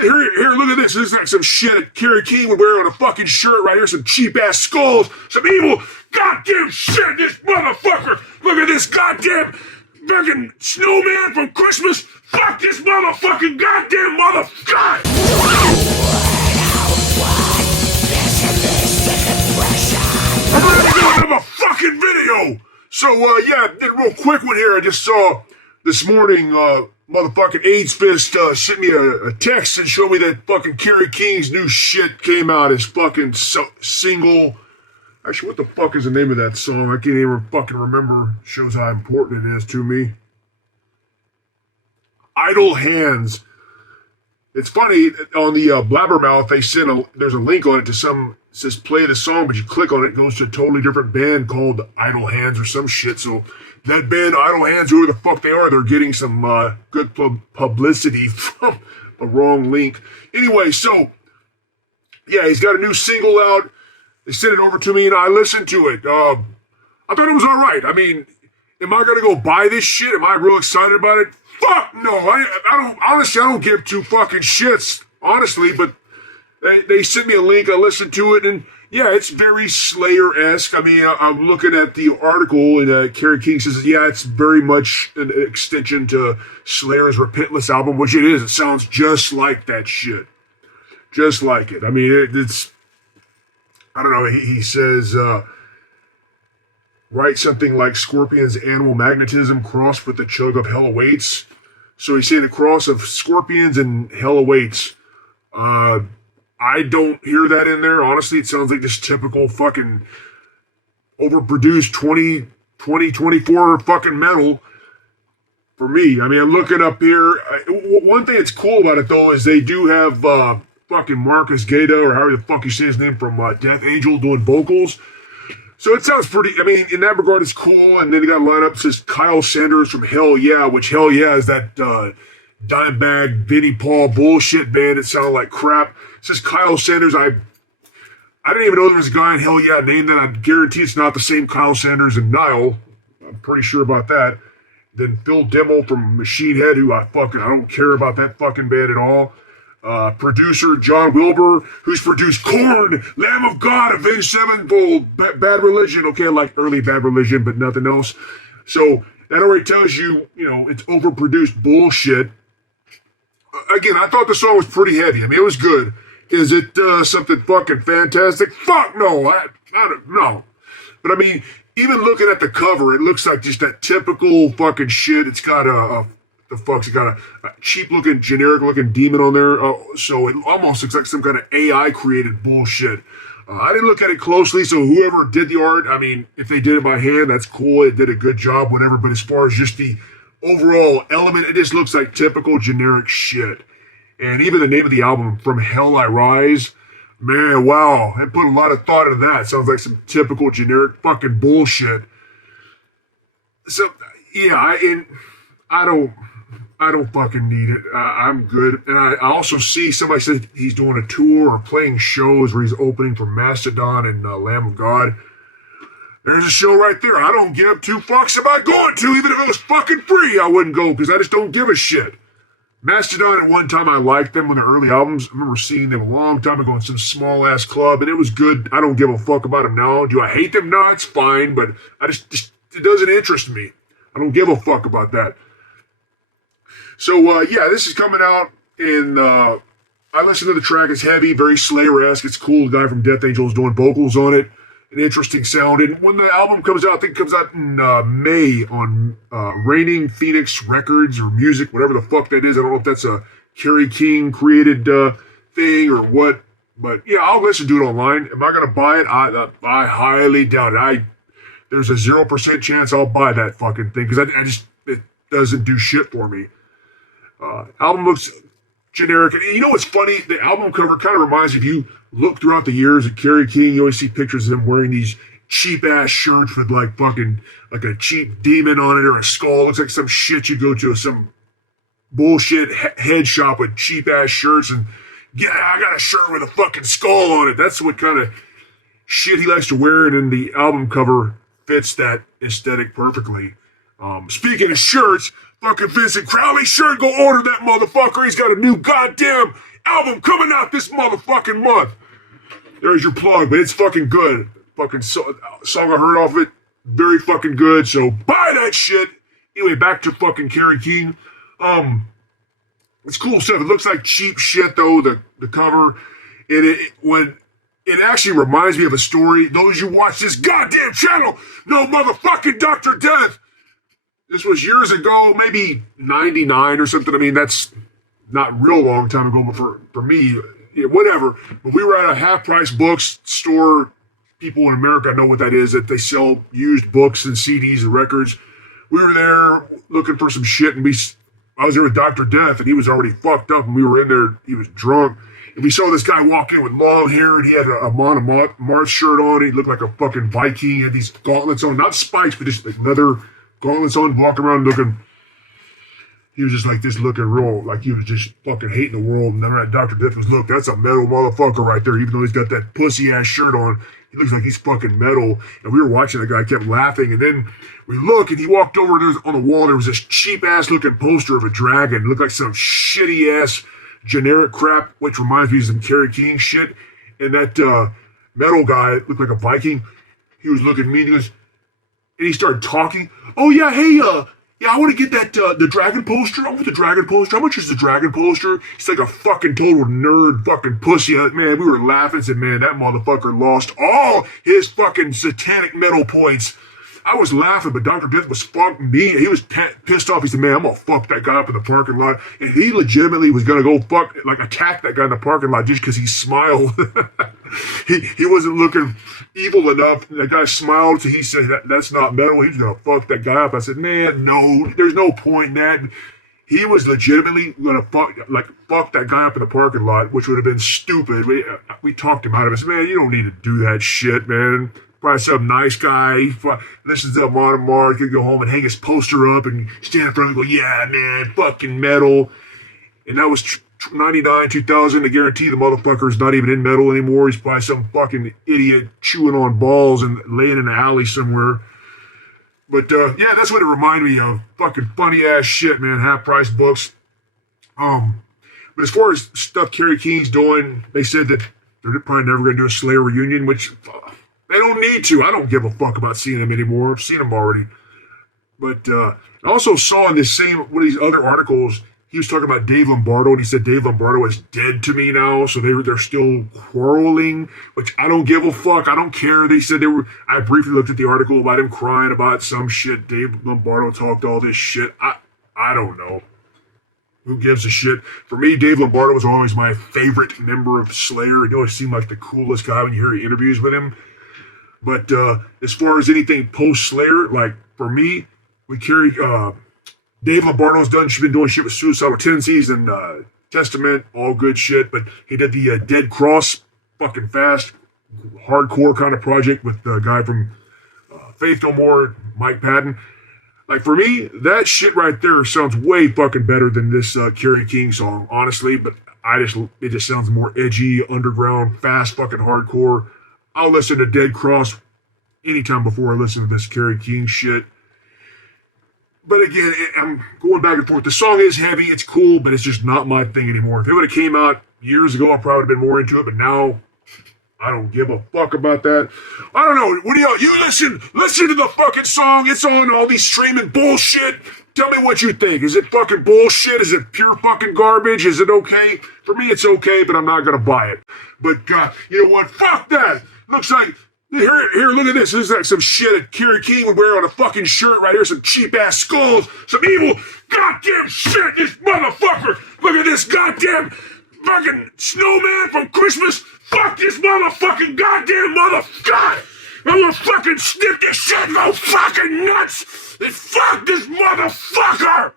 Here, look at this. This is like some shit that Kerry King would wear on a fucking shirt right here. Some cheap-ass skulls. Some evil goddamn shit, this motherfucker. Look at this goddamn fucking snowman from Christmas. Fuck this motherfucking goddamn motherfucker. I'm gonna do another fucking video. So, yeah, did a real quick one here. I just saw this morning, motherfucking AIDS Fist sent me a text and showed me that fucking Kerry King's new shit came out. His fucking single. Actually, what the fuck is the name of that song? I can't even fucking remember. Shows how important it is to me. Idle Hands. It's funny, on the Blabbermouth, they sent there's a link on it to some, it says play the song, but you click on it, it goes to a totally different band called Idle Hands or some shit. So that band, Idle Hands, whoever the fuck they are, they're getting some good publicity from the wrong link. Anyway, so, yeah, he's got a new single out. They sent it over to me, and I listened to it. I thought it was all right. I mean, am I going to go buy this shit? Am I real excited about it? Fuck no. I don't, honestly, I don't give two fucking shits, honestly, but they sent me a link. I listened to it, and yeah, it's very Slayer-esque. I mean, I'm looking at the article, and Kerry King says, yeah, it's very much an extension to Slayer's Repentless album, which it is. It sounds just like that shit. Just like it. I mean, it's, I don't know, he says, write something like Scorpion's Animal Magnetism crossed with the Chug of Hell Awaits. So he's saying a cross of Scorpions and Hell Awaits. I don't hear that in there. Honestly, it sounds like just typical fucking overproduced 2024 fucking metal for me. I mean, I'm looking up here. One thing that's cool about it, though, is they do have fucking Marcus Gaeta, or however the fuck you say his name, from Death Angel doing vocals. So it sounds pretty, I mean, in that regard, it's cool. And then he got a lineup that says Kyle Sanders from Hell Yeah, which Hell Yeah is that Dimebag, Vinnie Paul bullshit band. It sounded like crap. It says Kyle Sanders. I didn't even know there was a guy in Hell Yeah named that. I guarantee it's not the same Kyle Sanders and Nile. I'm pretty sure about that. Then Phil Dimmel from Machine Head, who I don't care about that fucking band at all. Producer John Wilbur, who's produced Korn, Lamb of God, Avenged Sevenfold, Bad Religion. Okay, I like early Bad Religion, but nothing else. So that already tells you, it's overproduced bullshit. Again, I thought the song was pretty heavy. I mean, it was good. Is it something fucking fantastic? Fuck no. I don't know. But I mean, even looking at the cover, it looks like just that typical fucking shit. It's got it's got a cheap-looking, generic-looking demon on there, so it almost looks like some kind of AI-created bullshit. I didn't look at it closely, so whoever did the art, I mean, if they did it by hand, that's cool. It did a good job, whatever. But as far as just the overall element, it just looks like typical generic shit. And even the name of the album, From Hell I Rise, man, wow. I put a lot of thought into that. Sounds like some typical generic fucking bullshit. So, yeah, I don't fucking need it. I'm good. And I also see somebody said he's doing a tour or playing shows where he's opening for Mastodon and Lamb of God. There's a show right there. I don't give two fucks about going to. Even if it was fucking free, I wouldn't go because I just don't give a shit. Mastodon, at one time, I liked them on the early albums. I remember seeing them a long time ago in some small-ass club, and it was good. I don't give a fuck about them now. Do I hate them? No, it's fine, but I just it doesn't interest me. I don't give a fuck about that. So, yeah, this is coming out, and I listened to the track. It's heavy, very Slayer-esque. It's cool. The guy from Death Angel is doing vocals on it. An interesting sound. And when the album comes out, I think it comes out in May on Reigning Phoenix Records or Music, whatever the fuck that is. I don't know if that's a Kerry King created thing or what. But, yeah, I'll listen to it online. Am I going to buy it? I highly doubt it. There's a 0% chance I'll buy that fucking thing because it doesn't do shit for me. Album looks generic. And you know what's funny? The album cover kind of reminds me, if you look throughout the years at Kerry King, you always see pictures of him wearing these cheap-ass shirts with like a cheap demon on it or a skull. Looks like some shit you go to some bullshit head shop with cheap-ass shirts and, yeah, I got a shirt with a fucking skull on it. That's what kind of shit he likes to wear, and then the album cover fits that aesthetic perfectly. Speaking of shirts, fucking Vincent Crowley shirt, go order that motherfucker. He's got a new goddamn album coming out this motherfucking month. There's your plug, but it's fucking good. Fucking song I heard off it, very fucking good. So buy that shit. Anyway, back to fucking Kerry King. It's cool stuff. It looks like cheap shit though. The cover, and it actually reminds me of a story. Those who watch this goddamn channel know motherfucking Dr. Death. This was years ago, maybe 99 or something. I mean, that's not real long time ago, but for me, yeah, whatever. But we were at a half-price bookstore. People in America know what that is, that they sell used books and CDs and records. We were there looking for some shit, and I was there with Dr. Death, and he was already fucked up, and we were in there. He was drunk. And we saw this guy walk in with long hair, and he had a Mars shirt on. He looked like a fucking Viking. He had these gauntlets on, not spikes, but just like leather gauntlets on, walking around looking. He was just like this, looking real, like he was just fucking hating the world. And then Dr. Death was, look, that's a metal motherfucker right there. Even though he's got that pussy ass shirt on, he looks like he's fucking metal. And we were watching the guy, kept laughing. And then we look, and he walked over, and there was, on the wall, there was this cheap ass looking poster of a dragon. It looked like some shitty ass generic crap, which reminds me of some Kerry King shit. And that metal guy looked like a Viking. He was looking mean. He goes, and he started talking. Oh yeah, hey, yeah, I want to get that the dragon poster. I want the dragon poster. How much is the dragon poster? He's like a fucking total nerd, fucking pussy. Man, we were laughing. Said, man, that motherfucker lost all his fucking satanic metal points. I was laughing, but Dr. Death was fucking me. He was pissed off. He said, man, I'm going to fuck that guy up in the parking lot. And he legitimately was going to go attack that guy in the parking lot just because he smiled. he wasn't looking evil enough. That guy smiled, so he said, that's not metal. He's going to fuck that guy up. I said, man, no, there's no point in that. He was legitimately going to fuck that guy up in the parking lot, which would have been stupid. We talked him out of it. I said, man, you don't need to do that shit, man. Probably some nice guy, he listens to Amon Amar, he could go home and hang his poster up and stand in front of him and go, yeah, man, fucking metal. And that was 99, 2000. I guarantee the motherfucker's not even in metal anymore. He's probably some fucking idiot chewing on balls and laying in an alley somewhere. But, yeah, that's what it reminded me of. Fucking funny-ass shit, man. Half-price books. But as far as stuff Kerry King's doing, they said that they're probably never going to do a Slayer reunion, which... they don't need to. I don't give a fuck about seeing them anymore. I've seen them already. But I also saw in this same one of these other articles, he was talking about Dave Lombardo, and he said Dave Lombardo is dead to me now, so they're still quarreling, which I don't give a fuck. I don't care. They said they were. I briefly looked at the article about him crying about some shit. Dave Lombardo talked all this shit. I don't know. Who gives a shit? For me, Dave Lombardo was always my favorite member of Slayer. He always seemed like the coolest guy when you hear interviews with him. But as far as anything post-Slayer, like for me, we carry Dave Lombardo's been doing shit with Suicidal Tendencies and Testament, all good shit. But he did the Dead Cross, fucking fast, hardcore kind of project with the guy from Faith No More, Mike Patton. Like for me, that shit right there sounds way fucking better than this Kerry King song, honestly. But it just sounds more edgy, underground, fast, fucking hardcore. I'll listen to Dead Cross anytime before I listen to this Kerry King shit. But again, I'm going back and forth. The song is heavy, it's cool, but it's just not my thing anymore. If it would have came out years ago, I probably would have been more into it, but now I don't give a fuck about that. I don't know. What do you listen to the fucking song. It's on all these streaming bullshit. Tell me what you think. Is it fucking bullshit? Is it pure fucking garbage? Is it okay? For me, it's okay, but I'm not going to buy it. But you know what? Fuck that. Looks like, here, look at this. This is like some shit that Kerry King would wear on a fucking shirt right here. Some cheap-ass skulls. Some evil goddamn shit. This motherfucker. Look at this goddamn fucking snowman from Christmas. Fuck this motherfucking goddamn motherfucker. I'm gonna fucking snip this shit and go fucking nuts. And fuck this motherfucker.